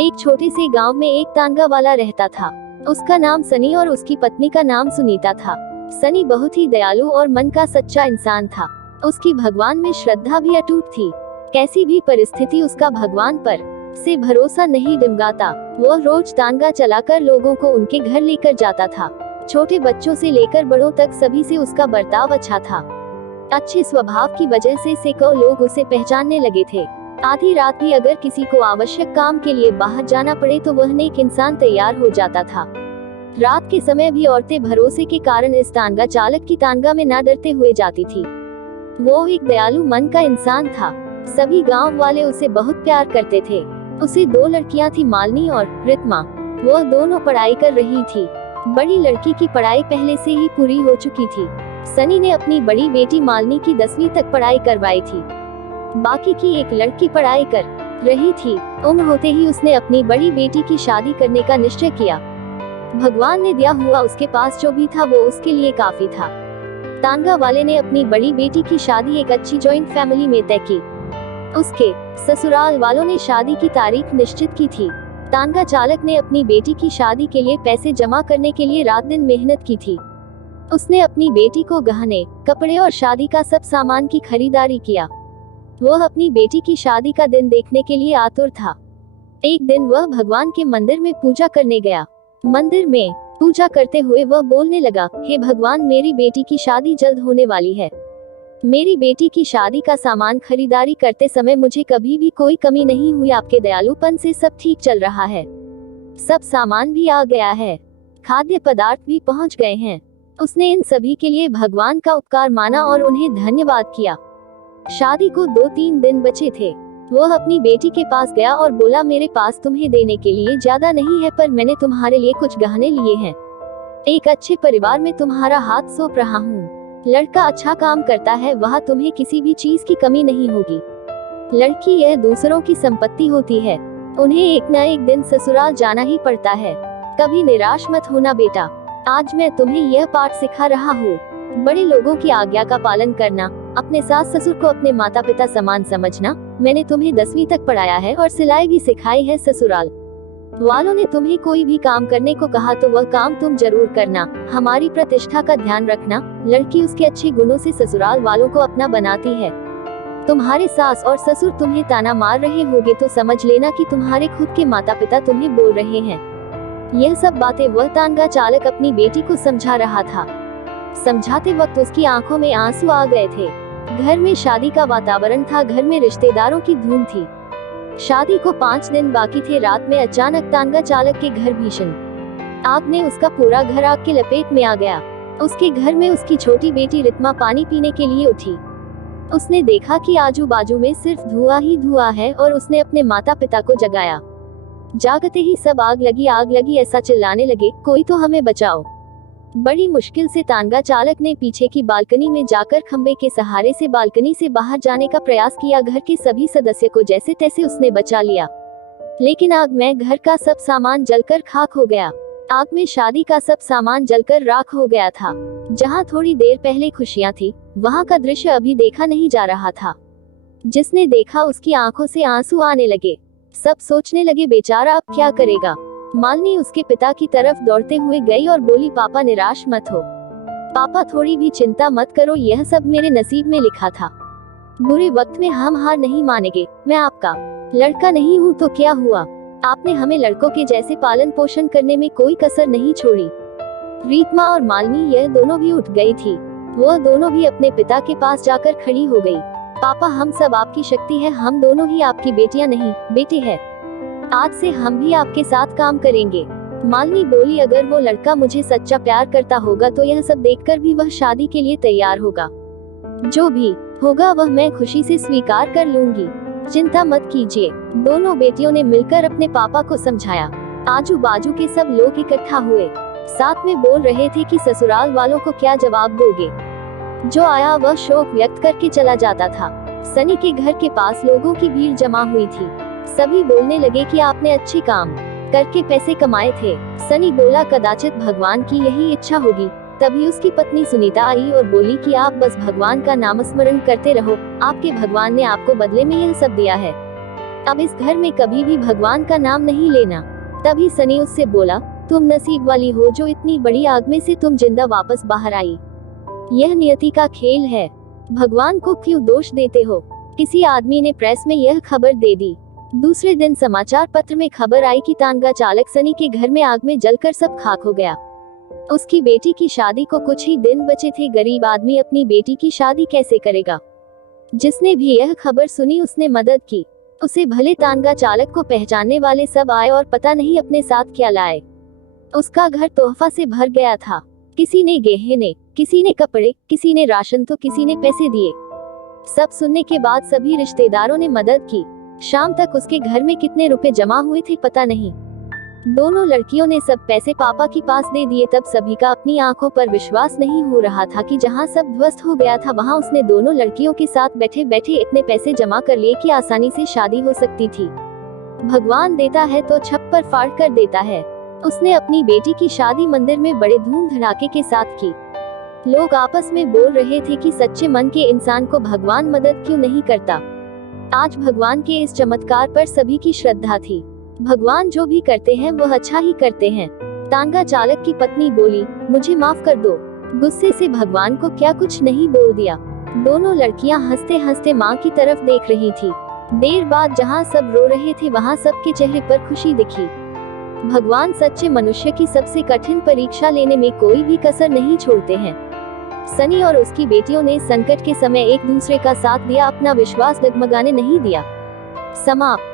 एक छोटे से गांव में एक तांगा वाला रहता था। उसका नाम सनी और उसकी पत्नी का नाम सुनीता था। सनी बहुत ही दयालु और मन का सच्चा इंसान था। उसकी भगवान में श्रद्धा भी अटूट थी। कैसी भी परिस्थिति उसका भगवान पर से भरोसा नहीं डिमगाता। वह रोज तांगा चलाकर लोगों को उनके घर लेकर जाता था। छोटे बच्चों से लेकर बड़ों तक सभी से उसका बर्ताव अच्छा था। अच्छे स्वभाव की वजह से सैकड़ों लोग उसे पहचानने लगे थे। आधी रात भी अगर किसी को आवश्यक काम के लिए बाहर जाना पड़े तो वह नेक इंसान तैयार हो जाता था। रात के समय भी औरतें भरोसे के कारण इस तांगा चालक की तांगा में न डरते हुए जाती थी। वो एक दयालु मन का इंसान था। सभी गांव वाले उसे बहुत प्यार करते थे। उसे 2 लड़कियां थी, मालिनी और रितमा। वह दोनों पढ़ाई कर रही थी। बड़ी लड़की की पढ़ाई पहले से ही पूरी हो चुकी थी। सनी ने अपनी बड़ी बेटी मालिनी की 10वीं तक पढ़ाई करवाई थी। बाकी की एक लड़की पढ़ाई कर रही थी। उम्र होते ही उसने अपनी बड़ी बेटी की शादी करने का निश्चय किया। भगवान ने दिया हुआ उसके पास जो भी था वो उसके लिए काफी था। तांगा वाले ने अपनी बड़ी बेटी की शादी एक अच्छी जॉइंट फैमिली में तय की। उसके ससुराल वालों ने शादी की तारीख निश्चित की थी। तांगा चालक ने अपनी बेटी की शादी के लिए पैसे जमा करने के लिए रात दिन मेहनत की थी। उसने अपनी बेटी को गहने, कपड़े और शादी का सब सामान की खरीदारी किया। वह अपनी बेटी की शादी का दिन देखने के लिए आतुर था। एक दिन वह भगवान के मंदिर में पूजा करने गया। मंदिर में पूजा करते हुए वह बोलने लगा, हे भगवान, मेरी बेटी की शादी जल्द होने वाली है। मेरी बेटी की शादी का सामान खरीदारी करते समय मुझे कभी भी कोई कमी नहीं हुई। आपके दयालुपन से सब ठीक चल रहा है। सब सामान भी आ गया है, खाद्य पदार्थ भी पहुंच गए हैं। उसने इन सभी के लिए भगवान का उपकार माना और उन्हें धन्यवाद किया। शादी को 2-3 दिन बचे थे। वह अपनी बेटी के पास गया और बोला, मेरे पास तुम्हें देने के लिए ज्यादा नहीं है, पर मैंने तुम्हारे लिए कुछ गहने लिए हैं। एक अच्छे परिवार में तुम्हारा हाथ सौंप रहा हूँ। लड़का अच्छा काम करता है, वहाँ तुम्हें किसी भी चीज की कमी नहीं होगी। लड़की यह दूसरों की संपत्ति होती है। उन्हें एक न एक दिन ससुराल जाना ही पड़ता है। कभी निराश मत होना बेटा। आज मैं तुम्हें यह पाठ सिखा रहा हूँ। बड़े लोगों की आज्ञा का पालन करना, अपने सास ससुर को अपने माता पिता समान समझना। मैंने तुम्हें 10वीं तक पढ़ाया है और सिलाई भी सिखाई है। ससुराल वालों ने तुम्हें कोई भी काम करने को कहा तो वह काम तुम जरूर करना। हमारी प्रतिष्ठा का ध्यान रखना। लड़की उसके अच्छे गुणों से ससुराल वालों को अपना बनाती है। तुम्हारे सास और ससुर तुम्हें ताना मार रहे होंगे तो समझ लेना कि तुम्हारे खुद के माता पिता तुम्हें बोल रहे हैं। यह सब बातें वह तांगा चालक अपनी बेटी को समझा रहा था। समझाते वक्त उसकी आंखों में आंसू आ गए थे। घर में शादी का वातावरण था। घर में रिश्तेदारों की धूम थी। शादी को 5 दिन बाकी थे। रात में अचानक तांगा चालक के घर भीषण आग ने उसका पूरा घर आग के लपेट में आ गया। उसके घर में उसकी छोटी बेटी रितमा पानी पीने के लिए उठी। उसने देखा कि आजू बाजू में सिर्फ धुआं ही धुआं है और उसने अपने माता पिता को जगाया। जागते ही सब आग लगी ऐसा चिल्लाने लगे, कोई तो हमें बचाओ। बड़ी मुश्किल से तांगा चालक ने पीछे की बालकनी में जाकर खंबे के सहारे से बालकनी से बाहर जाने का प्रयास किया। घर के सभी सदस्य को जैसे तैसे उसने बचा लिया, लेकिन आग में घर का सब सामान जलकर खाक हो गया। आग में शादी का सब सामान जलकर राख हो गया था। जहां थोड़ी देर पहले खुशियां थी, वहां का दृश्य अभी देखा नहीं जा रहा था। जिसने देखा उसकी आंखों से आंसू आने लगे। सब सोचने लगे, बेचारा अब क्या करेगा। मालिनी उसके पिता की तरफ दौड़ते हुए गई और बोली, पापा निराश मत हो। पापा थोड़ी भी चिंता मत करो, यह सब मेरे नसीब में लिखा था। बुरे वक्त में हम हार नहीं मानेंगे। मैं आपका लड़का नहीं हूँ तो क्या हुआ, आपने हमें लड़कों के जैसे पालन पोषण करने में कोई कसर नहीं छोड़ी। रीतमा और मालिनी यह दोनों भी उठ गई थी। वह दोनों भी अपने पिता के पास जाकर खड़ी हो गई। पापा, हम सब आपकी शक्ति है। हम दोनों ही आपकी बेटियां नहीं बेटे हैं। आज से हम भी आपके साथ काम करेंगे। मालिनी बोली, अगर वो लड़का मुझे सच्चा प्यार करता होगा तो यह सब देखकर भी वह शादी के लिए तैयार होगा। जो भी होगा वह मैं खुशी से स्वीकार कर लूंगी। चिंता मत कीजिए। दोनों बेटियों ने मिलकर अपने पापा को समझाया। आजू बाजू के सब लोग इकट्ठा हुए, साथ में बोल रहे थे कि ससुराल वालों को क्या जवाब दोगे। जो आया वह शोक व्यक्त करके चला जाता था। सनी के घर के पास लोगों की भीड़ जमा हुई थी। सभी बोलने लगे कि आपने अच्छे काम करके पैसे कमाए थे। सनी बोला, कदाचित भगवान की यही इच्छा होगी। तभी उसकी पत्नी सुनीता आई और बोली कि आप बस भगवान का नामस्मरण करते रहो, आपके भगवान ने आपको बदले में यह सब दिया है। अब इस घर में कभी भी भगवान का नाम नहीं लेना। तभी सनी उससे बोला, तुम नसीब वाली हो जो इतनी बड़ी आग में से तुम जिंदा वापस बाहर आई। यह नियति का खेल है, भगवान को क्यों दोष देते हो। किसी आदमी ने प्रेस में यह खबर दे दी। दूसरे दिन समाचार पत्र में खबर आई कि तानगा चालक सनी के घर में आग में जलकर सब खाक हो गया। उसकी बेटी की शादी को कुछ ही दिन बचे थे। गरीब आदमी अपनी बेटी की शादी कैसे करेगा। जिसने भी यह खबर सुनी उसने मदद की। उसे भले तानगा चालक को पहचानने वाले सब आए और पता नहीं अपने साथ क्या लाए। उसका घर तोहफा से भर गया था। किसी ने गहने, किसी ने कपड़े, किसी ने राशन तो किसी ने पैसे दिए। सब सुनने के बाद सभी रिश्तेदारों ने मदद की। शाम तक उसके घर में कितने रुपए जमा हुए थे पता नहीं। दोनों लड़कियों ने सब पैसे पापा के पास दे दिए। तब सभी का अपनी आंखों पर विश्वास नहीं हो रहा था कि जहां सब ध्वस्त हो गया था वहां उसने दोनों लड़कियों के साथ बैठे बैठे इतने पैसे जमा कर लिए कि आसानी से शादी हो सकती थी। भगवान देता है तो छप्पर फाड़ कर देता है। उसने अपनी बेटी की शादी मंदिर में बड़े धूम धड़ाके के साथ की। लोग आपस में बोल रहे थे कि सच्चे मन के इंसान को भगवान मदद क्यों नहीं करता। आज भगवान के इस चमत्कार पर सभी की श्रद्धा थी। भगवान जो भी करते हैं वह अच्छा ही करते हैं। तांगा चालक की पत्नी बोली, मुझे माफ कर दो। गुस्से से भगवान को क्या कुछ नहीं बोल दिया। दोनों लड़कियां हंसते हंसते माँ की तरफ देख रही थी। देर बाद जहाँ सब रो रहे थे वहाँ सबके चेहरे पर खुशी दिखी। भगवान सच्चे मनुष्य की सबसे कठिन परीक्षा लेने में कोई भी कसर नहीं छोड़ते हैं। सनी और उसकी बेटियों ने संकट के समय एक दूसरे का साथ दिया, अपना विश्वास डगमगाने नहीं दिया। समाप्त।